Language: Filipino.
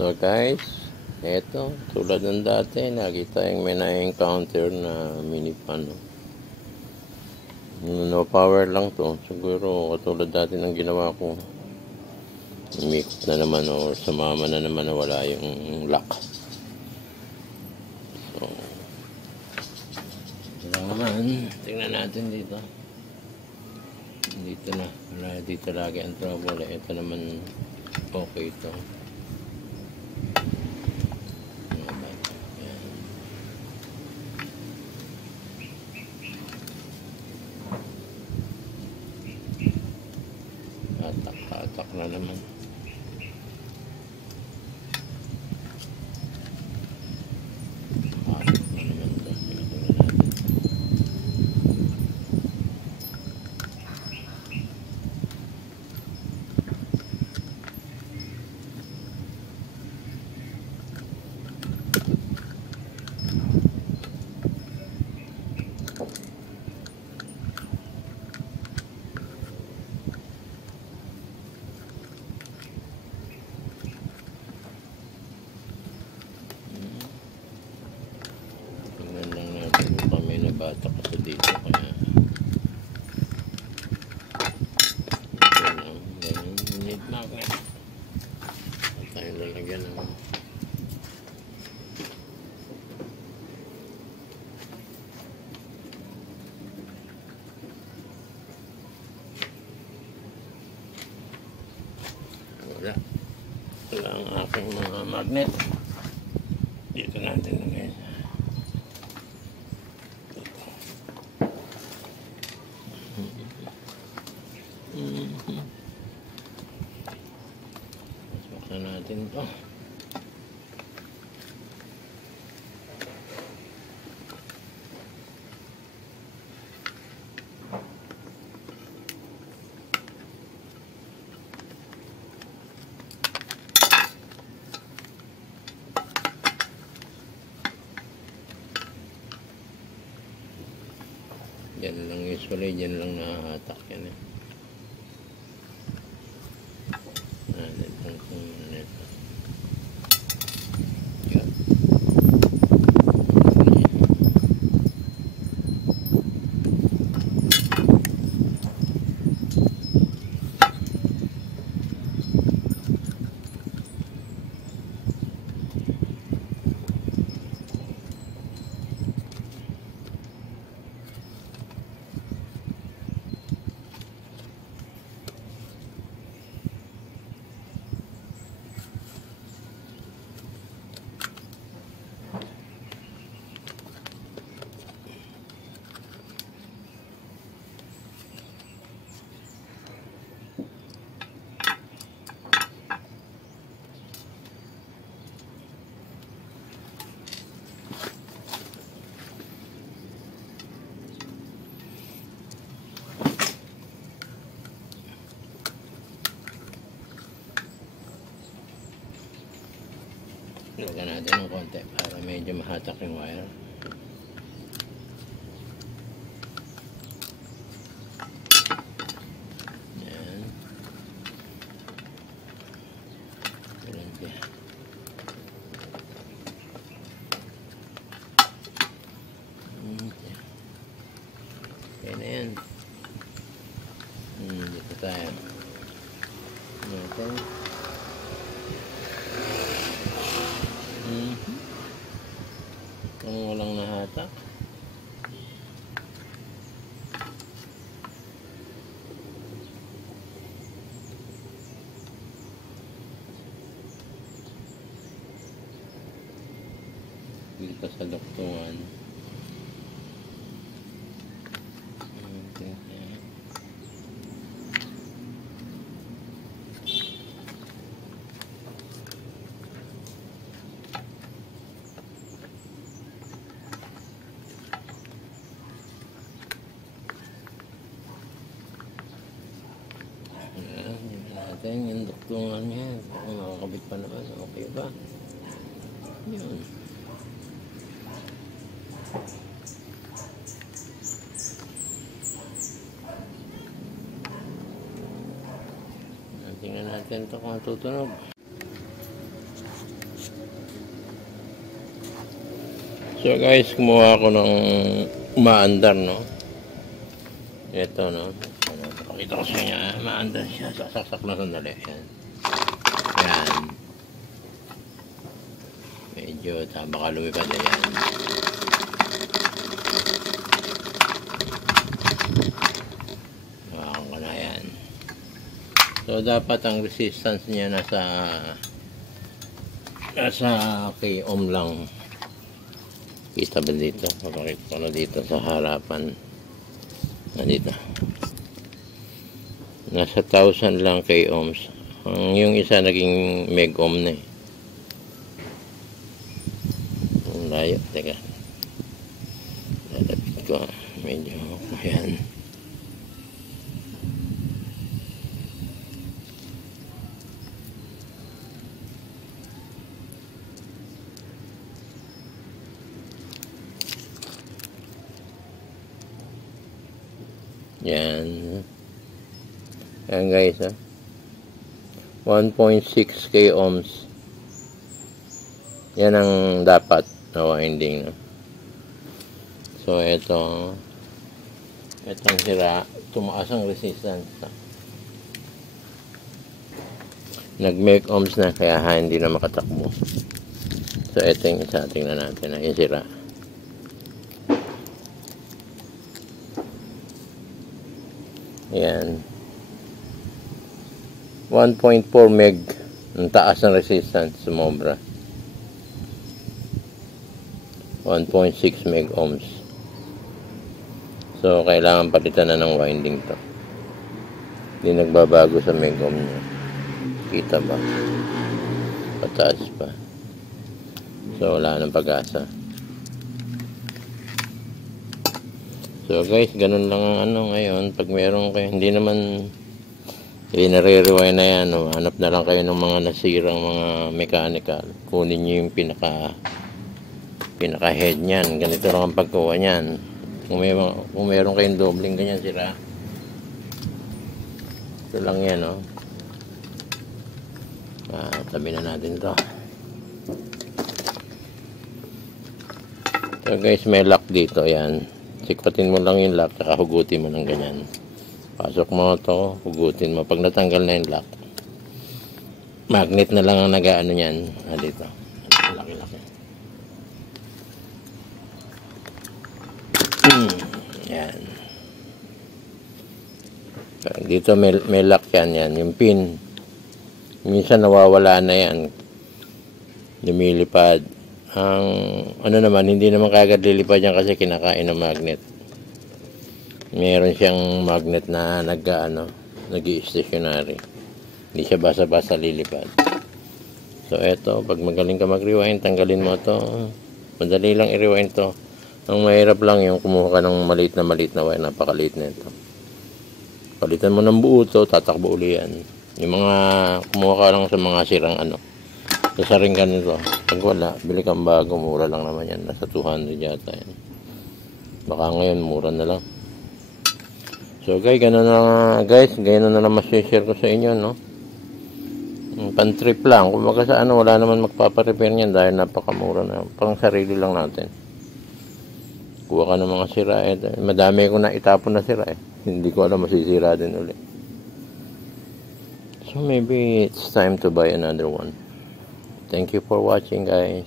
So guys, eto, tulad ng dati, lagi tayong may na-encounter na mini fan. No power lang to. Siguro katulad dati ng ginawa ko. Umikot na naman o sumama na naman na wala yung lock. So, naman, tingnan natin dito. Dito na. Wala dito lagi ang trouble. Ito naman okay ito. Hatak na naman. Hatak na naman ito. Bata kasi dito kaya need magnet tayo lalagyan ng wala ang aking mga magnet dito natin lagyan. Masuksan natin ito. Yan lang usually, yan lang nahahatak yan eh. Lagyan natin ng konti para medyo mahatak yung wire. Yan. Okay na yan. Dito tayo. Natin. Kung walang nahatak dito sa doktungan natin yung doktungan niya kung makakabit pa naman okay ba yun. Tingnan natin ito kung tutunog. So guys, kumuha ako ng umaandar, no? Ito, no? Pakita ko sa inyo, umaandar siya. Sasaksak na sandali. Yan. Yan. Medyo, baka lumipad na yan. Hawakan ko na yan. So, dapat ang resistance niya nasa kay ohm lang. Kita ba dito? Papakita ko na dito sa harapan. Nandito. Nasa 1,000 lang kay ohms. Yung isa naging meg ohm na eh. Ang layo. Teka. Lalapit ko. Medyo. Ayan. Yan. Yan guys, 1.6 k ohms. Yan ang dapat na winding, no? So, itong sira, tumaas ang resistance. Nag-make ohms na, kaya hindi na makatakbo. So, ito yung isa. Tingnan natin, yung sira. Yan. 1.4 meg ang taas ng resistance, sumobra. 1.6 meg ohms. So, kailangan palitan na ng winding to. Hindi nagbabago sa meg ohm niya. Kita ba? Pataas pa. So, wala nang pag-asa. So guys, ganun lang ang ano ngayon. Pag meron kayo, hindi naman nare-rewind na yan. No? Hanap na lang kayo ng mga nasirang mga mechanical. Kunin nyo yung pinaka head nyan. Ganito lang ang pagkuha nyan. Kung meron kayong dobling ganyan sira. Ito lang yan, no? Tabi na natin to. So guys, may lock dito. Yan. Sikpatin mo lang yung lock, saka hugutin mo ng ganyan. Pasok mo ito, hugutin mo. Pag natanggal na yung lock, magnet na lang ang nag-ano yan. Dito. Laki-laki. Yan. Dito may lock yan. Yung pin. Minsan nawawala na yan. Lumilipad. Ang ano naman, hindi naman kagad lilipad yan kasi kinakain ng magnet. Meron siyang magnet na nag-i-stationary. Hindi siya basa-basa lilipad. So eto, pag magaling ka mag-rewind, tanggalin mo to. Madali lang i-rewind to. Ang mahirap lang yung kumuha ka ng maliit na wire, napakaliit na ito. Palitan mo ng buo to, tatakbo uli yan. Yung mga kumuha ka lang sa mga sirang sasaring ka nito. Pag wala, bili kang bago, mura lang naman yan. Nasa 200 yata yan. Baka ngayon, mura na lang. So guys, gano'n na lang mas-share ko sa inyo, no? Pan-trip lang. Kung baka sa wala naman magpaparepair niyan dahil napakamura na. Pang sarili lang natin. Kuha ka ng mga sira. Madami ko na itapon na sira. Hindi ko alam, masisira din ulit. So maybe it's time to buy another one. Thank you for watching, guys.